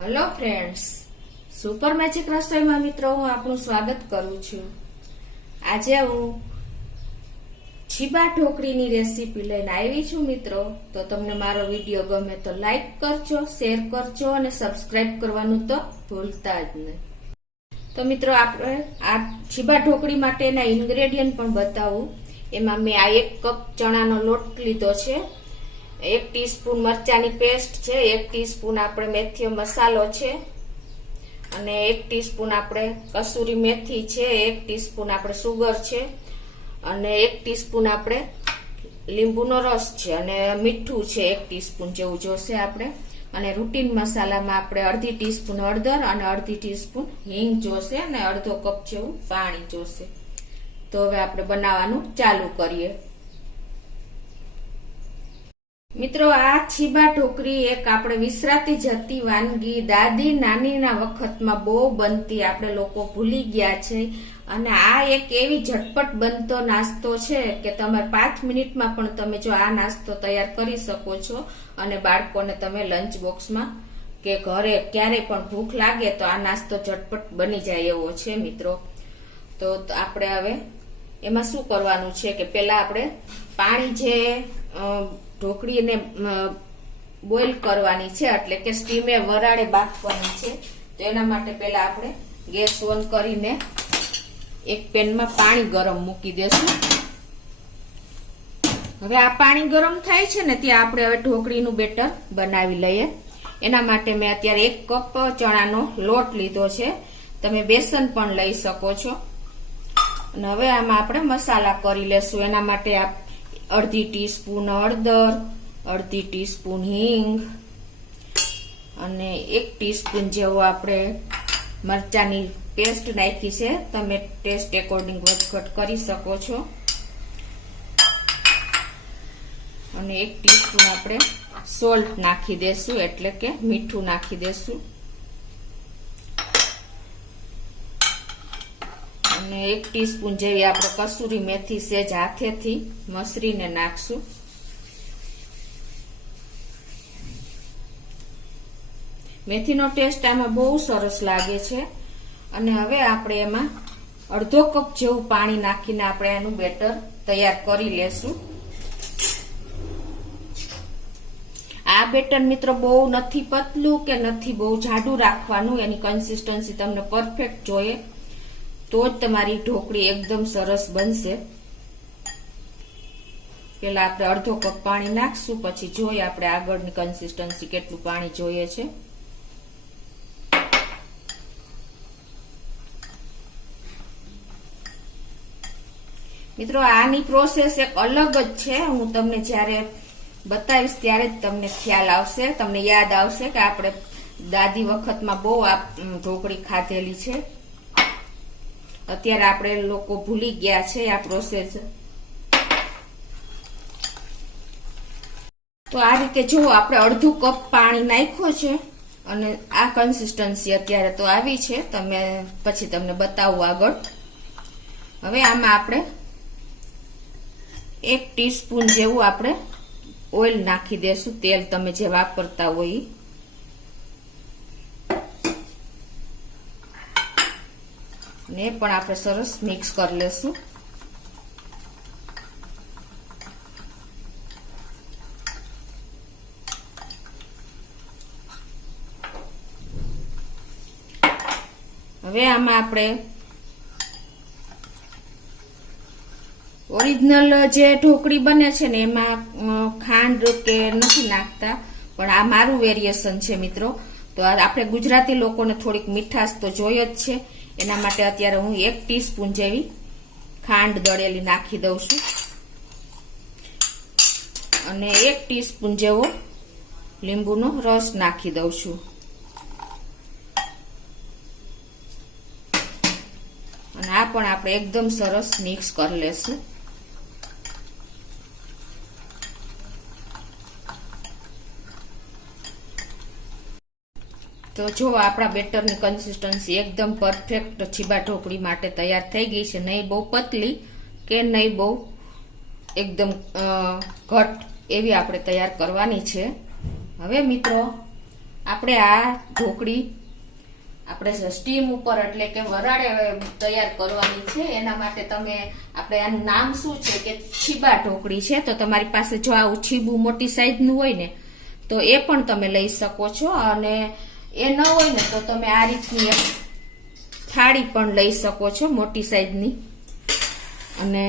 Hello friends, super magic રસોઈમાં મિત્રો હું આપનું સ્વાગત કરું છું. આજે હું છીબા ઢોકળીની રેસીપી લઈને આવી છું મિત્રો. તો તમને મારો વિડીયો ગમે તો લાઈક કરજો, શેર કરજો અને સબસ્ક્રાઇબ કરવાનું તો ભૂલતા જ નહીં. તો મિત્રો આપણે આ છીબા ઢોકળી માટેના ઇન્ગ્રેડિયન્ટ પણ બતાવું. એમાં મેં આ 1 કપ ચણાનો લોટ લીધો છે, 1 ટીસ્પૂન મરચાની પેસ્ટ છે, 1 ટીસ્પૂન આપણે મેથીનો મસાલો છે અને 1 ટીસ્પૂન આપણે કસૂરી મેથી છે, 1 ટીસ્પૂન આપણે સુગર છે અને 1 ટીસ્પૂન આપણે લીંબુનો રસ છે અને મીઠું છે 1 ટીસ્પૂન જેવું જોશે આપણે. અને રૂટીન મસાલામાં આપણે અડધી ટીસ્પૂન હળદર અને અડધી ટીસ્પૂન હિંગ જોશે અને અડધો કપ જેવું પાણી જોશે. તો હવે આપણે બનાવવાનું ચાલુ કરીએ. મિત્રો આ છીબા ઢોકળી એક આપણે વિસરાતી જતી વાનગી, દાદી નાનીના વખતમાં બહુ બનતી, આપણે લોકો ભૂલી ગયા છે. અને આ એક એવી ઝટપટ બનતો નાસ્તો છે કે તમે 5 મિનિટમાં પણ તમે જો આ નાસ્તો તૈયાર કરી શકો છો અને બાળકોને તમે લંચ બોક્સમાં કે ઘરે ક્યારેય પણ ભૂખ લાગે તો આ નાસ્તો ઝટપટ બની જાય એવો છે મિત્રો. તો આપણે હવે એમાં શું કરવાનું છે કે પેલા આપણે પાણી જે ઢોકળીને બોઇલ કરવાની છે, એટલે કે સ્ટીમે વરાળે બાફવાની છે. તો એના માટે પેલા આપણે ગેસ ઓન કરીને એક પેનમાં પાણી ગરમ મૂકી દેશું. હવે આ પાણી ગરમ થાય છે ને ત્યાં આપણે હવે ઢોકળીનું બેટર બનાવી લઈએ. એના માટે મેં અત્યારે 1 કપ ચણાનો લોટ લીધો છે, તમે બેસન પણ લઈ શકો છો. અને હવે આમાં આપણે મસાલા કરી લેશું. એના માટે અડધી ટીસ્પૂન હળદર, અડધી ટીસ્પૂન હિંગ અને 1 ટીસ્પૂન જેવો આપણે મરચાની પેસ્ટ નાખી છે. તમે ટેસ્ટ એકોર્ડિંગ વધઘટ કરી શકો છો. અને 1 ટીસ્પૂન આપણે સોલ્ટ નાખી દેશું, એટલે કે મીઠું નાખી દેશું. અને 1 ટીસ્પૂન જેવી આપણે કસૂરી મેથી સેજ હાથેથી મસરીને નાખશું. મેથીનો ટેસ્ટ આમાં બહુ સરસ લાગે છે. અને હવે આપણે એમાં અડધો કપ જેવું પાણી નાખીને આપણે એનું બેટર તૈયાર કરી લેશું. આ બેટર મિત્રો બહુ નથી પતલું કે નથી બહુ જાડું રાખવાનું, એની કન્સિસ્ટન્સી તમને પરફેક્ટ જોઈએ તો જ તમારી ઢોકળી એકદમ સરસ બનશે. પેલા આપણે અડધો કપ પાણી નાખશું, પછી જોઈએ આપણે આગળની કન્સિસ્ટન્સી કેટલું પાણી જોઈએ છે. મિત્રો આની પ્રોસેસ એક અલગ જ છે. હું તમને જ્યારે બતાવીશ ત્યારે જ તમને ખ્યાલ આવશે, તમને યાદ આવશે કે આપણે દાદી વખતમાં બહુ આ ઢોકળી ખાધેલી છે. અત્યારે આપણે લોકો ભૂલી ગયા છે આ પ્રોસેસ. તો આ રીતે જો આપણે અડધું કપ પાણી નાખ્યું છે અને આ કન્સિસ્ટન્સી અત્યારે તો આવી છે. તમે પછી તમને બતાવું આગળ. હવે આમાં આપણે 1 ટીસ્પૂન જેવું આપણે ઓઇલ નાખી દેશું, તેલ તમે જે વાપરતા હોય. ને પણ આપણે સરસ મિક્સ કરી લેશું. હવે આમાં આપણે ઓરિજિનલ જે ઢોકળી બને છે ને એમાં ખાંડ કે નથી નાખતા, પણ આ મારું વેરિએશન છે મિત્રો. તો આપણે ગુજરાતી લોકોને થોડીક મીઠાશ તો જોઈએ જ છે. એના માટે અત્યારે હું 1 ટીસ્પૂન જેવી ખાંડ દળેલી નાખી દઉં છું અને 1 ટીસ્પૂન જેવો લીંબુનો રસ નાખી દઉં છું. અને આ પણ આપણે એકદમ સરસ મિક્સ કરી લેશું. તો જો આપણા બેટરની કન્સિસ્ટન્સી એકદમ પરફેક્ટ છીબા ઢોકળી માટે તૈયાર થઈ ગઈ છે. નહીં બહુ પતલી કે નહીં બહુ એકદમ ઘટ એવી આપણે તૈયાર કરવાની છે. હવે મિત્રો આપણે આ ઢોકળી આપણે સ્ટીમ ઉપર એટલે કે વરાળે તૈયાર કરવાની છે. એના માટે આપણે આનું નામ શું છે કે છીબા ઢોકળી છે. તો તમારી પાસે જો આવું છીબું મોટી સાઈઝનું હોય ને તો એ પણ તમે લઈ શકો છો, અને એ ન હોય ને તો તમે આ રીતની એક થાળી પણ લઈ શકો છો મોટી સાઈઝની, અને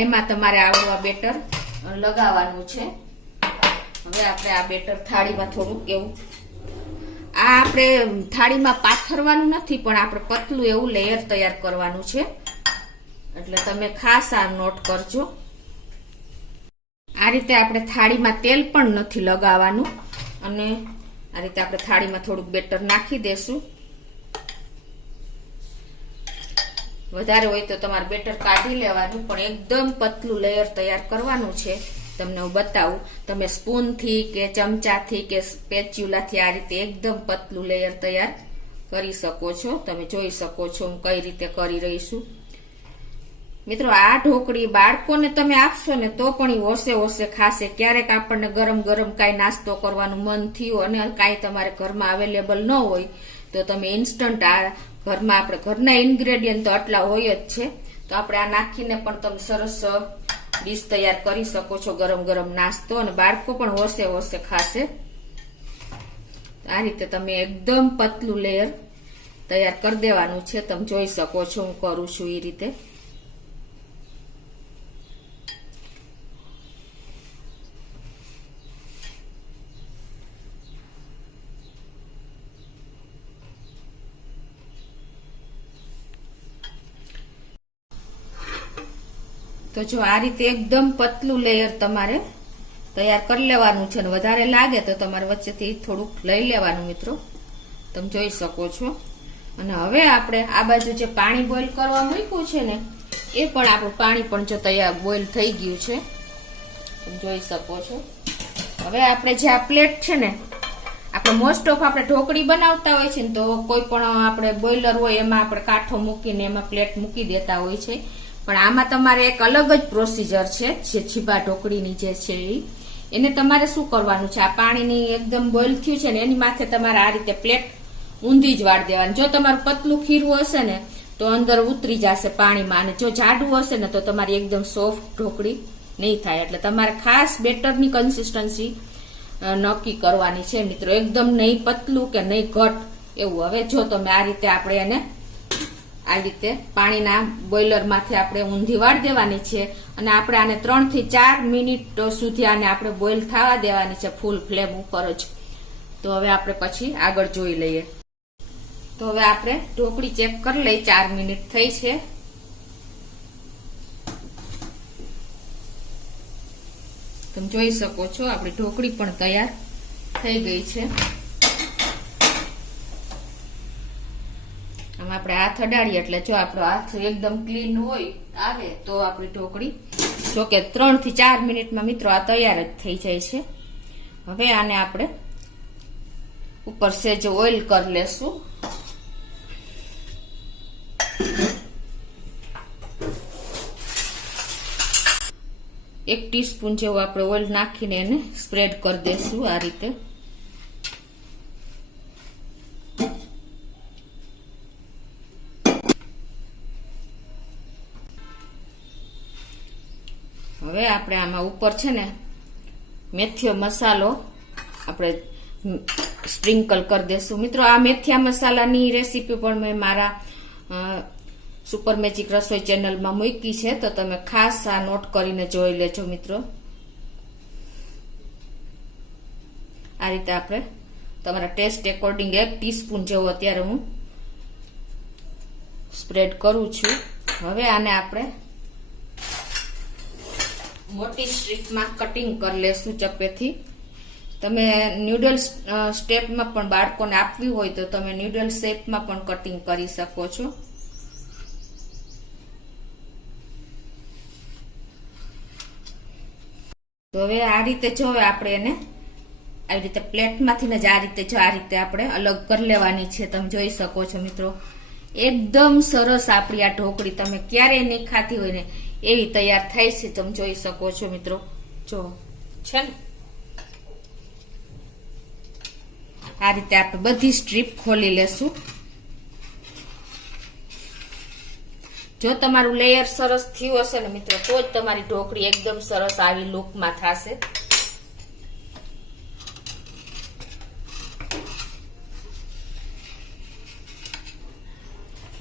એમાં તમારે આવું આ બેટર લગાવવાનું છે. હવે આપણે આ બેટર થાળીમાં થોડુંક એવું આ આપણે થાળીમાં પાથરવાનું નથી, પણ આપણે પતલું એવું લેયર તૈયાર કરવાનું છે, એટલે તમે ખાસ આ નોટ કરજો. આ રીતે આપણે થાળીમાં તેલ પણ નથી લગાવવાનું, અને આ રીતે આપણે થાળીમાં થોડુંક બેટર નાખી દેશું. વધારે હોય તો તમારે બેટર કાઢી લેવાનું, પણ એકદમ પતલું લેયર તૈયાર કરવાનું છે. તમને હું બતાવું, તમે સ્પૂનથી કે ચમચાથી કે સ્પેચ્યુલાથી આ રીતે એકદમ પતલું લેયર તૈયાર કરી શકો છો. તમે જોઈ શકો છો હું કઈ રીતે કરી રહી છું. મિત્રો, આ ઢોકળી બાળકોને તમે આપશો ને તો પણ એ ઓસે ઓસે ખાશે. ક્યારેક આપણને ગરમ ગરમ કાંઈ નાસ્તો કરવાનું મન થયું અને કાંઈ તમારે ઘરમાં અવેલેબલ ન હોય તો તમે ઇન્સ્ટન્ટ આ ઘરમાં આપણે ઘરના ઇન્ગ્રેડિયન્ટ તો આટલા હોય જ છે, તો આપણે આ નાખીને પણ તમે સરસ ડીશ તૈયાર કરી શકો છો, ગરમ ગરમ નાસ્તો, અને બાળકો પણ હોશે હોશે ખાશે. આ રીતે તમે એકદમ પતલું લેયર તૈયાર કરી દેવાનું છે. તમે જોઈ શકો છો હું કરું છું એ રીતે. તો જો આ રીતે એકદમ પતલું લેયર તમારે તૈયાર કરી લેવાનું છે, અને વધારે લાગે તો તમારે વચ્ચેથી થોડુંક લઈ લેવાનું મિત્રો. તમે જોઈ શકો છો. અને હવે આપણે આ બાજુ જે પાણી બોઇલ કરવા મૂક્યું છે ને એ પણ આપણું પાણી પણ જો તૈયાર બોઇલ થઈ ગયું છે, તમે જોઈ શકો છો. હવે આપણે જે આ પ્લેટ છે ને, આપણે મોસ્ટ ઓફ આપણે ઢોકળી બનાવતા હોય છે ને તો કોઈ પણ આપણે બોઇલર હોય એમાં આપણે કાંઠો મૂકીને એમાં પ્લેટ મૂકી દેતા હોય છે, પણ આમાં તમારે એક અલગ જ પ્રોસીજર છે. જે છીબા ઢોકળીની જે છે એને તમારે શું કરવાનું છે, આ પાણીની એકદમ બોઇલ થયું છે ને એની માથે તમારે આ રીતે પ્લેટ ઊંધી જ વાળ દેવાની. જો તમારું પતલું ખીરું હશે ને તો અંદર ઉતરી જશે પાણીમાં, અને જો જાડું હશે ને તો તમારી એકદમ સોફ્ટ ઢોકળી નહીં થાય. એટલે તમારે ખાસ બેટરની કન્સિસ્ટન્સી નક્કી કરવાની છે મિત્રો, એકદમ નહીં પતલું કે નહીં ઘટ એવું. હવે જો તમે આ રીતે આપણે એને આ રીતે પાણીના બોઇલર માંથી આપણે ઊંધી વાળ દેવાની છે, અને આપણે આને 3 થી 4 મિનિટ સુધી આને આપણે બોઇલ થવા દેવાની છે ફૂલ ફ્લેમ ઉપર જ. તો હવે આપણે પછી આગળ જોઈ લઈએ. તો હવે આપણે ઢોકળી ચેક કરી લઈએ. 4 મિનિટ થઈ છે. તમે જોઈ શકો છો આપણી ઢોકળી પણ તૈયાર થઈ ગઈ છે. આમાં આપણે હાથ અડાડીએ એટલે જો આપણો હાથ એકદમ ક્લીન હોય આવે તો આપણી ઢોકળી જો કે 3 થી 4 મિનિટમાં મિત્રો આ તૈયાર જ થઈ જાય છે. હવે આને આપણે ઉપર સેજ ઓઇલ કરી લેશું. એક ટીસ્પૂન જેવું આપણે ઓઇલ નાખીને એને સ્પ્રેડ કરી દેશું આ રીતે. હવે આપણે આમાં ઉપર છે ને મેથીયો મસાલો આપણે સ્પ્રિંકલ કરી દેશું. મિત્રો, આ મેથિયા મસાલાની રેસીપી પણ મેં મારા સુપર મેજિક રસોઈ ચેનલમાં મૂકી છે, તો તમે ખાસ આ નોટ કરીને જોઈ લેજો મિત્રો. આ રીતે આપણે તમારા ટેસ્ટ એકોર્ડિંગ 1 ટીસ્પૂન જેવો અત્યારે હું સ્પ્રેડ કરું છું. હવે આને આપણે મોટી સ્ટ્રીપમાં કટિંગ કરી લેશું ચપ્પેથી. તમે ન્યુડલ્સ સ્ટેપમાં પણ બાળકોને આપવી હોય તો તમે ન્યુડલ શેપમાં પણ કટિંગ કરી શકો છો. તો હવે આ રીતે જો આપણે એને આવી રીતે પ્લેટમાંથી જ આ રીતે આપણે અલગ કરી લેવાની છે. તમે જોઈ શકો છો મિત્રો, એકદમ સરસ આપણી આ ઢોકળી તમે ક્યારેય નહીં ખાધી હોય ને એવી તૈયાર થાય છે. તમે જોઈ શકો છો મિત્રો, જો છે ને આ રીતે આપણે બધી સ્ટ્રીપ ખોલી લેશું. જો તમારું લેયર સરસ થયું હશે ને મિત્રો, તો જ તમારી ઢોકળી એકદમ સરસ આવી લુકમાં થશે.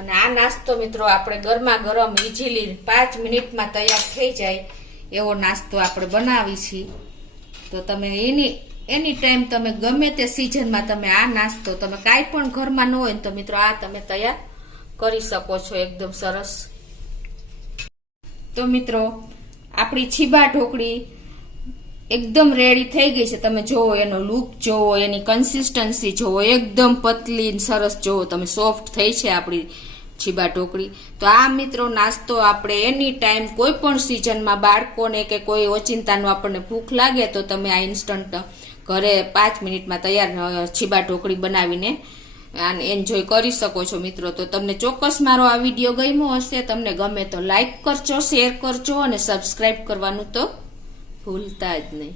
અને આ નાસ્તો મિત્રો આપણે ગરમા ગરમ ઈઝીલી 5 મિનિટમાં તૈયાર થઈ જાય એવો નાસ્તો આપણે બનાવી છીએ. તો તમે એની ટાઈમ તમે ગમે તે સિઝનમાં તમે આ નાસ્તો તમે કાંઈ પણ ઘરમાં ન હોય ને તો મિત્રો આ તમે તૈયાર કરી શકો છો એકદમ સરસ. તો મિત્રો આપણી છીબા ઢોકળી એકદમ રેડી થઈ ગઈ છે. તમે જોવો એનો લુક જોવો, એની કન્સિસ્ટન્સી જોવો, એકદમ પતલી સરસ જોવો તમે, સોફ્ટ થઈ છે આપણી છીબા ઢોકળી. તો આ મિત્રો નાસ્તો આપણે એની ટાઈમ કોઈ પણ સિઝનમાં બાળકોને કે કોઈ ઓચિંતાનું આપણને ભૂખ લાગે તો તમે આ ઇન્સ્ટન્ટ ઘરે 5 મિનિટમાં તૈયાર છીબા ઢોકળી બનાવીને એન્જોય કરી શકો છો મિત્રો. તો તમને ચોક્કસ મારો આ વિડીયો ગમ્યો હશે. તમને ગમે તો લાઈક કરજો, શેર કરજો અને સબસ્ક્રાઈબ કરવાનું તો ભૂલતા જ નહીં.